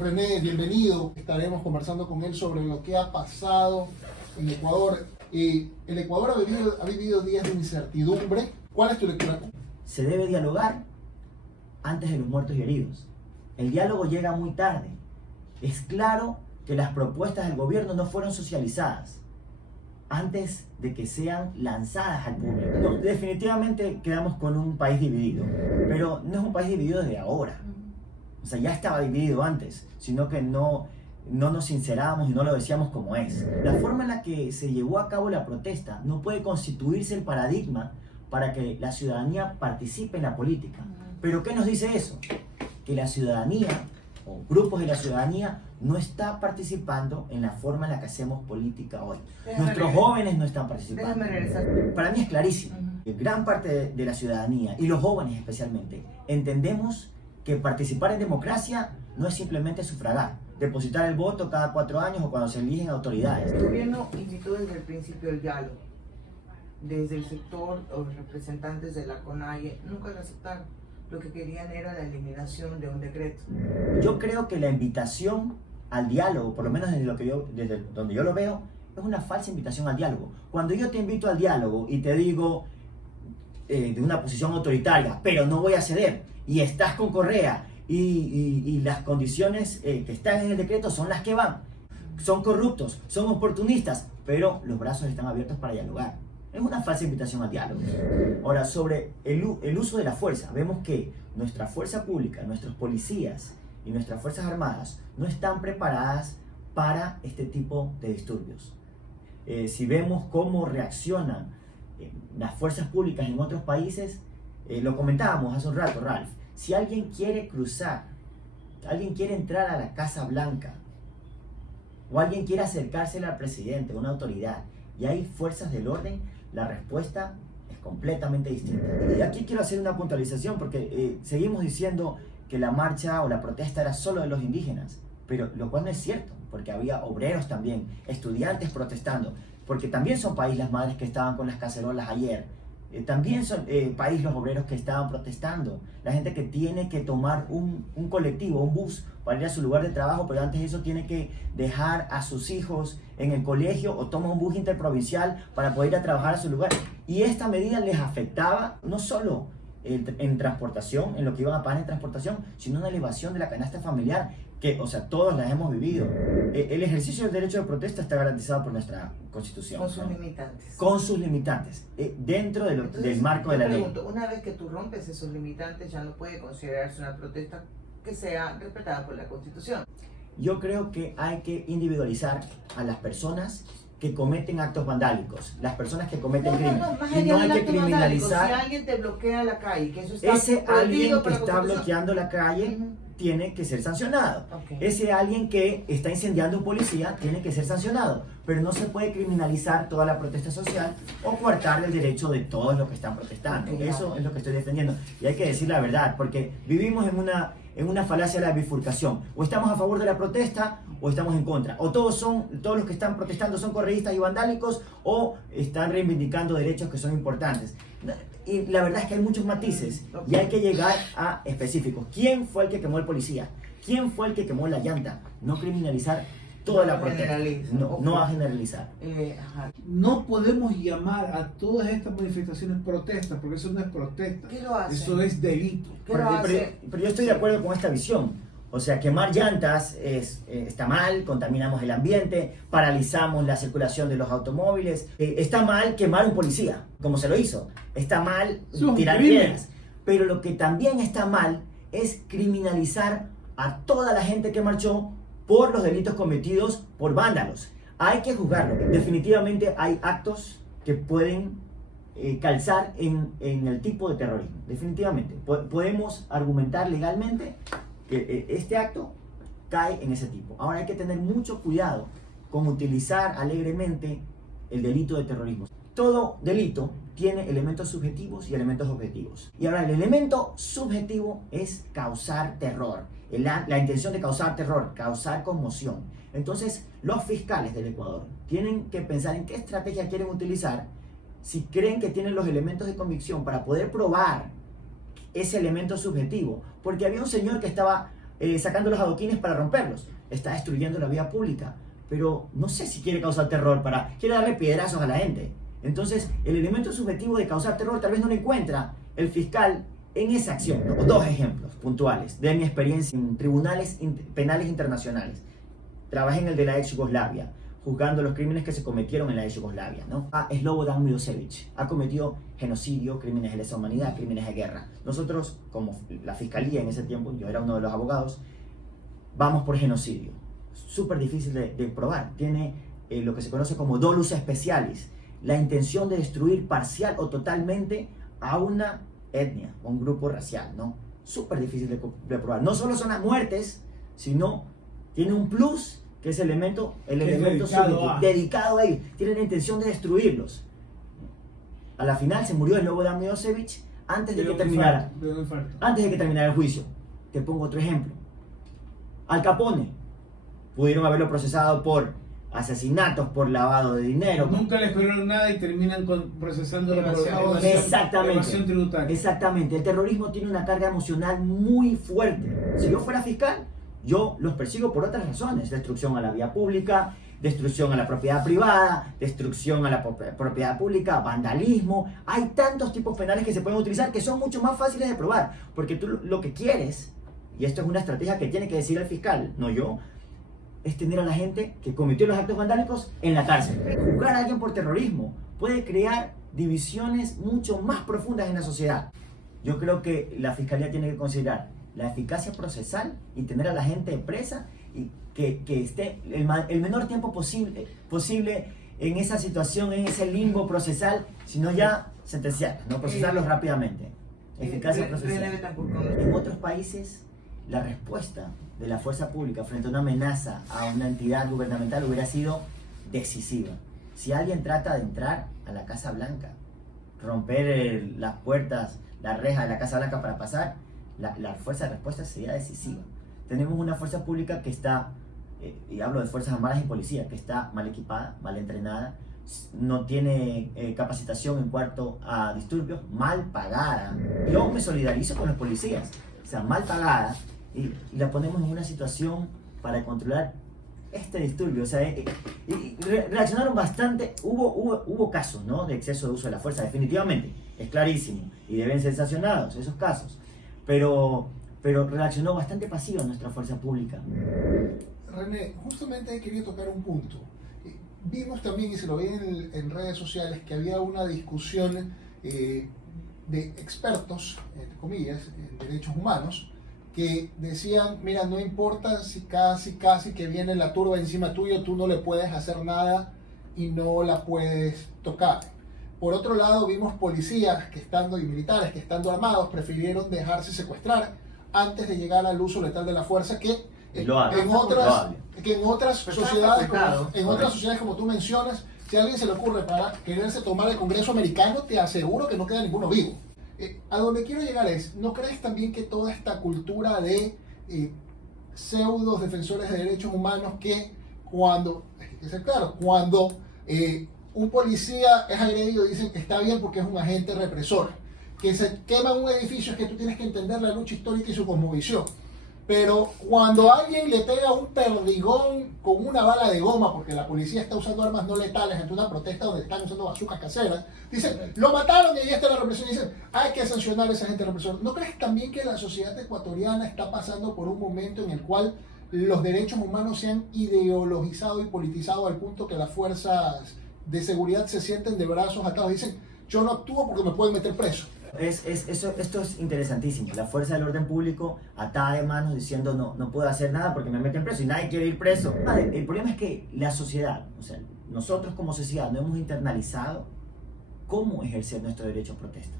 René, bienvenido. Estaremos conversando con él sobre lo que ha pasado en Ecuador. El Ecuador ha vivido días de incertidumbre. ¿Cuál es tu lectura? Se debe dialogar antes de los muertos y heridos. El diálogo llega muy tarde. Es claro que las propuestas del gobierno no fueron socializadas antes de que sean lanzadas al público. No, definitivamente quedamos con un país dividido, pero no es un país dividido desde ahora. O sea, ya estaba dividido antes, sino que no nos sincerábamos y no lo decíamos como es. La forma en la que se llevó a cabo la protesta no puede constituirse el paradigma para que la ciudadanía participe en la política. ¿Pero qué nos dice eso? Que la ciudadanía o grupos de la ciudadanía no está participando en la forma en la que hacemos política hoy. Nuestros jóvenes no están participando. Para mí es clarísimo. Gran parte de la ciudadanía y los jóvenes especialmente entendemos que participar en democracia no es simplemente sufragar, depositar el voto cada 4 años o cuando se eligen autoridades. El gobierno invitó desde el principio el diálogo. Desde el sector o los representantes de la CONAIE nunca lo aceptaron. Lo que querían era la eliminación de un decreto. Yo creo que la invitación al diálogo, por lo menos desde donde yo lo veo, es una falsa invitación al diálogo. Cuando yo te invito al diálogo y te digo de una posición autoritaria, pero no voy a ceder, y estás con Correa, y las condiciones que están en el decreto son las que van, son corruptos, son oportunistas, pero los brazos están abiertos para dialogar. Es una falsa invitación al diálogo. Ahora, sobre el uso de la fuerza, vemos que nuestra fuerza pública, nuestros policías y nuestras fuerzas armadas no están preparadas para este tipo de disturbios. Si vemos cómo reaccionan las fuerzas públicas en otros países, lo comentábamos hace un rato, Ralph, si alguien quiere cruzar, alguien quiere entrar a la Casa Blanca, o alguien quiere acercarse al presidente, a una autoridad, y hay fuerzas del orden, la respuesta es completamente distinta. Y aquí quiero hacer una puntualización porque seguimos diciendo que la marcha o la protesta era solo de los indígenas, pero lo cual no es cierto, porque había obreros también, estudiantes protestando, porque también son país las madres que estaban con las cacerolas ayer, también son país los obreros que estaban protestando, la gente que tiene que tomar un colectivo, un bus para ir a su lugar de trabajo, pero antes de eso tiene que dejar a sus hijos en el colegio o toma un bus interprovincial para poder ir a trabajar a su lugar. Y esta medida les afectaba no solo en transportación, en lo que iban a pagar en transportación, sino una elevación de la canasta familiar que, o sea, todos las hemos vivido. El ejercicio del derecho de protesta está garantizado por nuestra Constitución. Con sus limitantes. Con sus limitantes, dentro del marco de la ley. Una vez que tú rompes esos limitantes, ya no puede considerarse una protesta que sea respetada por la Constitución. Yo creo que hay que individualizar a las personas que cometen actos vandálicos, las personas que cometen crímenes. Y no hay que criminalizar. Si alguien te bloquea la calle, que eso está ese alguien que la está bloqueando la calle tiene que ser sancionado. Okay. Ese alguien que está incendiando un policía tiene que ser sancionado. Pero no se puede criminalizar toda la protesta social o coartar el derecho de todos los que están protestando. Okay, eso es lo que estoy defendiendo. Y hay que decir la verdad, porque vivimos en una falacia de la bifurcación. O estamos a favor de la protesta o estamos en contra. O todos los que están protestando son correístas y vandálicos o están reivindicando derechos que son importantes. Y la verdad es que hay muchos matices y hay que llegar a específicos. ¿Quién fue el que quemó el policía? ¿Quién fue el que quemó la llanta? No criminalizar toda la protesta. No a generalizar. No podemos llamar a todas estas manifestaciones protestas, porque eso no es protesta. ¿Qué lo hace? Eso es delito. Pero yo estoy de acuerdo con esta visión. O sea, quemar llantas está mal, contaminamos el ambiente, paralizamos la circulación de los automóviles. Está mal quemar un policía, como se lo hizo. Está mal tirar piedras. Pero lo que también está mal es criminalizar a toda la gente que marchó por los delitos cometidos por vándalos. Hay que juzgarlo. Definitivamente hay actos que pueden calzar en el tipo de terrorismo. Definitivamente. Podemos argumentar legalmente que este acto cae en ese tipo. Ahora hay que tener mucho cuidado con utilizar alegremente el delito de terrorismo. Todo delito tiene elementos subjetivos y elementos objetivos. Y ahora el elemento subjetivo es causar terror. La intención de causar terror, causar conmoción. Entonces los fiscales del Ecuador tienen que pensar en qué estrategia quieren utilizar si creen que tienen los elementos de convicción para poder probar ese elemento subjetivo. Porque había un señor que estaba sacando los adoquines para romperlos, está destruyendo la vía pública, pero no sé si quiere causar terror, quiere darle piedrazos a la gente. Entonces, el elemento subjetivo de causar terror tal vez no lo encuentra el fiscal en esa acción, ¿no? Dos ejemplos puntuales de mi experiencia en tribunales penales internacionales. Trabajé en el de la ex Yugoslavia, juzgando los crímenes que se cometieron en la ex Yugoslavia, ¿no? Slobodan Milosevic ha cometido genocidio, crímenes de lesa humanidad, crímenes de guerra. Nosotros, como la fiscalía en ese tiempo, yo era uno de los abogados, vamos por genocidio. Súper difícil de probar. Tiene lo que se conoce como dolus specialis, la intención de destruir parcial o totalmente a una etnia, a un grupo racial, ¿no? Súper difícil de probar. No solo son las muertes, sino tiene un plus, que es el elemento dedicado a ellos. Tiene la intención de destruirlos. A la final se murió Slobodan Milosevic antes de que terminara el juicio. Te pongo otro ejemplo. Al Capone pudieron haberlo procesado por asesinatos, por lavado de dinero. Nunca le esperaron nada y terminan procesándolo por evasión tributaria. Exactamente. El terrorismo tiene una carga emocional muy fuerte. Si yo fuera fiscal, yo los persigo por otras razones. Destrucción a la vía pública, destrucción a la propiedad privada, destrucción a la propiedad pública, vandalismo. Hay tantos tipos penales que se pueden utilizar que son mucho más fáciles de probar. Porque tú lo que quieres, y esto es una estrategia que tiene que decir el fiscal, no yo, es tener a la gente que cometió los actos vandálicos en la cárcel. Juzgar a alguien por terrorismo puede crear divisiones mucho más profundas en la sociedad. Yo creo que la fiscalía tiene que considerar la eficacia procesal y tener a la gente presa y que esté el menor tiempo posible en esa situación, en ese limbo procesal, sino ya sentenciar, no procesarlos rápidamente. Eficacia procesal. En otros países, la respuesta de la fuerza pública frente a una amenaza a una entidad gubernamental hubiera sido decisiva. Si alguien trata de entrar a la Casa Blanca, romper las puertas, la reja de la Casa Blanca para pasar, la fuerza de respuesta sería decisiva. Tenemos una fuerza pública que está, y hablo de Fuerzas Armadas y Policía, que está mal equipada, mal entrenada, no tiene capacitación en cuanto a disturbios, mal pagada. Yo me solidarizo con los policías, o sea, mal pagada, y la ponemos en una situación para controlar este disturbio. O sea, reaccionaron bastante, hubo casos, ¿no?, de exceso de uso de la fuerza, definitivamente, es clarísimo, y deben ser sancionados esos casos, pero reaccionó bastante pasiva nuestra fuerza pública. René, justamente quería tocar un punto. Vimos también, y se lo vi en redes sociales, que había una discusión de expertos, entre comillas, en derechos humanos, que decían, mira, no importa si casi que viene la turba encima tuyo, tú no le puedes hacer nada y no la puedes tocar. Por otro lado, vimos policías y militares que estando armados prefirieron dejarse secuestrar antes de llegar al uso letal de la fuerza, que en otras sociedades, como tú mencionas, si a alguien se le ocurre para quererse tomar el Congreso americano, te aseguro que no queda ninguno vivo. A donde quiero llegar es, ¿no crees también que toda esta cultura de pseudos defensores de derechos humanos que cuando un policía es agredido dicen que está bien porque es un agente represor, que se quema un edificio, es que tú tienes que entender la lucha histórica y su cosmovisión? Pero cuando alguien le pega un perdigón con una bala de goma, porque la policía está usando armas no letales ante una protesta donde están usando bazucas caseras, dicen, lo mataron y ahí está la represión, y dicen, hay que sancionar a esa gente represor. ¿No crees también que la sociedad ecuatoriana está pasando por un momento en el cual los derechos humanos se han ideologizado y politizado al punto que las fuerzas de seguridad se sienten de brazos atados y dicen, yo no actúo porque me pueden meter preso? Esto es interesantísimo. La fuerza del orden público atada de manos diciendo no puedo hacer nada porque me meten preso y nadie quiere ir preso. El problema es que la sociedad, o sea, nosotros como sociedad no hemos internalizado cómo ejercer nuestro derecho a protesta.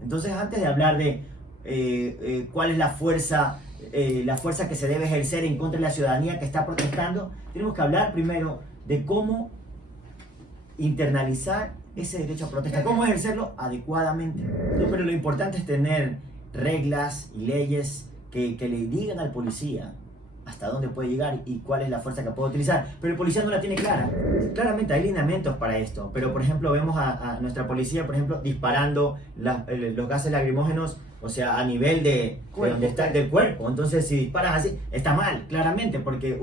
Entonces, antes de hablar de cuál es la fuerza que se debe ejercer en contra de la ciudadanía que está protestando, tenemos que hablar primero de cómo internalizar ese derecho a protesta, cómo ejercerlo adecuadamente. Pero lo importante es tener reglas y leyes que le digan al policía hasta dónde puede llegar y cuál es la fuerza que puede utilizar. Pero el policía no la tiene clara. Claramente hay lineamientos para esto, pero por ejemplo vemos a nuestra policía, por ejemplo, disparando los gases lacrimógenos O sea, a nivel de Cuerpo. donde está del cuerpo. Entonces, si disparas así, está mal, claramente, porque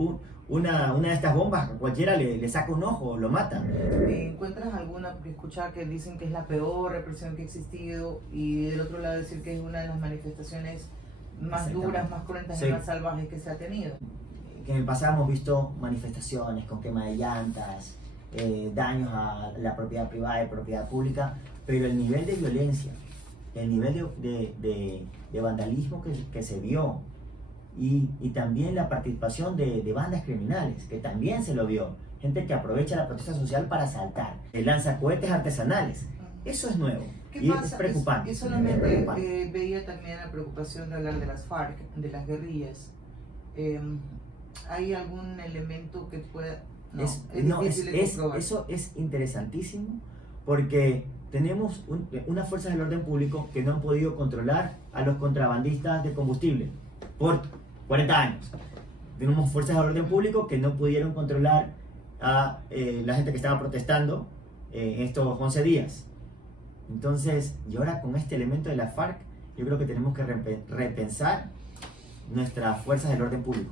una de estas bombas a cualquiera le saca un ojo, lo mata. ¿Encuentras alguna, porque escuchar que dicen que es la peor represión que ha existido y del otro lado decir que es una de las manifestaciones más Exactamente. duras, más cruentas Sí. y más salvajes que se ha tenido? Que en el pasado hemos visto manifestaciones con quema de llantas, daños a la propiedad privada y propiedad pública, pero el nivel de violencia, el nivel de vandalismo que se vio y también la participación de bandas criminales, que también se lo vio, gente que aprovecha la protesta social para asaltar, lanza cohetes artesanales, eso es nuevo ¿Qué y pasa? es preocupante. Y es solamente preocupante. veía también la preocupación de hablar de las FARC, de las guerrillas. ¿Hay algún elemento que pueda...? No, difícil de comprobar. Eso es interesantísimo porque tenemos unas fuerzas del orden público que no han podido controlar a los contrabandistas de combustible por 40 años. Tenemos fuerzas del orden público que no pudieron controlar a la gente que estaba protestando estos 11 días. Entonces, y ahora con este elemento de la FARC, yo creo que tenemos que repensar nuestras fuerzas del orden público.